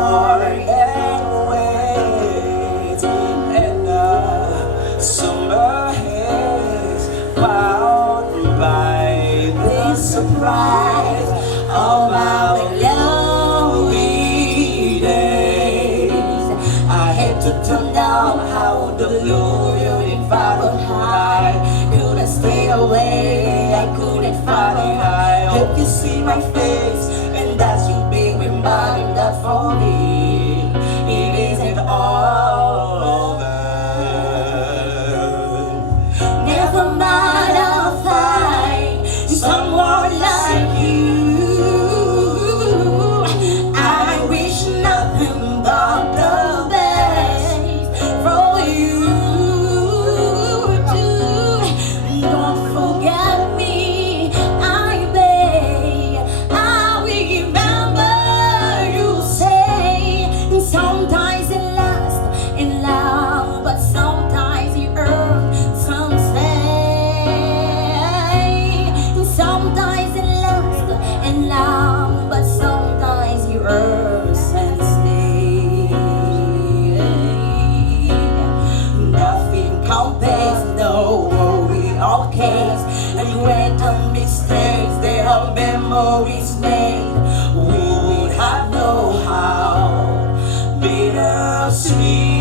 more and wait, and the summer haze found by the surprise of our lonely days. I had to turn down how the blue in Fahrenheit. Couldn't stay away, I couldn't find it. I hope you see my face, and that you'll be reminded that for me it isn't all over. Never mind, I'll find someone like you. I wish nothing but the best for you too. Don't forget me, I beg. I will remember you say. Sometimes it lasts in love, but sometimes it earns some say. Sometimes it lasts in love, but sometimes you earn and stay. Nothing compares, no worry or case. And when the mistakes, there are memories made, we would have know how bittersweet